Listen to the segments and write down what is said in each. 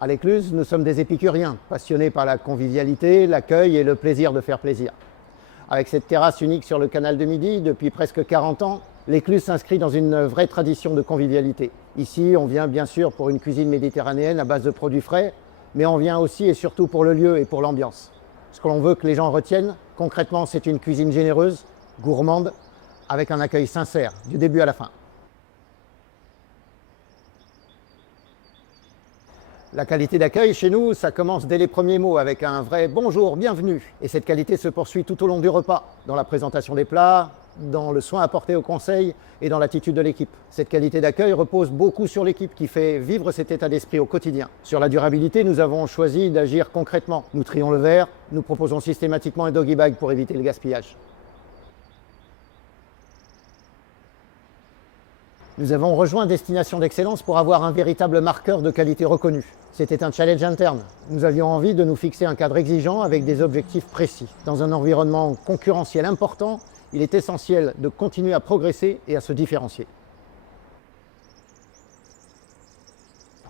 À l'Écluse, nous sommes des épicuriens, passionnés par la convivialité, l'accueil et le plaisir de faire plaisir. Avec cette terrasse unique sur le canal de Midi, depuis presque 40 ans, l'Écluse s'inscrit dans une vraie tradition de convivialité. Ici, on vient bien sûr pour une cuisine méditerranéenne à base de produits frais, mais on vient aussi et surtout pour le lieu et pour l'ambiance. Ce que l'on veut que les gens retiennent, concrètement, c'est une cuisine généreuse, gourmande, avec un accueil sincère, du début à la fin. La qualité d'accueil chez nous, ça commence dès les premiers mots avec un vrai bonjour, bienvenue. Et cette qualité se poursuit tout au long du repas, dans la présentation des plats, dans le soin apporté au conseil et dans l'attitude de l'équipe. Cette qualité d'accueil repose beaucoup sur l'équipe qui fait vivre cet état d'esprit au quotidien. Sur la durabilité, nous avons choisi d'agir concrètement. Nous trions le verre, nous proposons systématiquement un doggy bag pour éviter le gaspillage. Nous avons rejoint Destination d'Excellence pour avoir un véritable marqueur de qualité reconnu. C'était un challenge interne. Nous avions envie de nous fixer un cadre exigeant avec des objectifs précis. Dans un environnement concurrentiel important, il est essentiel de continuer à progresser et à se différencier.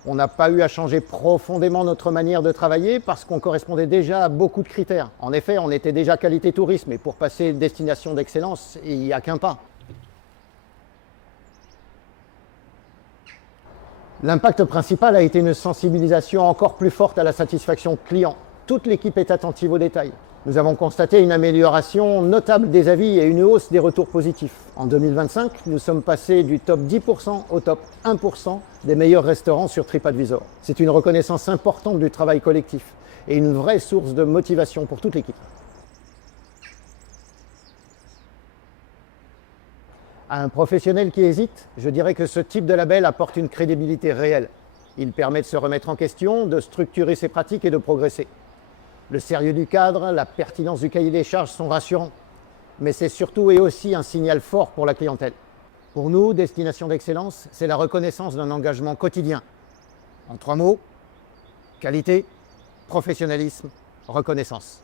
On n'a pas eu à changer profondément notre manière de travailler parce qu'on correspondait déjà à beaucoup de critères. En effet, on était déjà qualité tourisme et pour passer Destination d'Excellence, il n'y a qu'un pas. L'impact principal a été une sensibilisation encore plus forte à la satisfaction client. Toute l'équipe est attentive aux détails. Nous avons constaté une amélioration notable des avis et une hausse des retours positifs. En 2025, nous sommes passés du top 10% au top 1% des meilleurs restaurants sur TripAdvisor. C'est une reconnaissance importante du travail collectif et une vraie source de motivation pour toute l'équipe. À un professionnel qui hésite, je dirais que ce type de label apporte une crédibilité réelle. Il permet de se remettre en question, de structurer ses pratiques et de progresser. Le sérieux du cadre, la pertinence du cahier des charges sont rassurants, mais c'est surtout et aussi un signal fort pour la clientèle. Pour nous, Destination d'Excellence, c'est la reconnaissance d'un engagement quotidien. En 3 mots, qualité, professionnalisme, reconnaissance.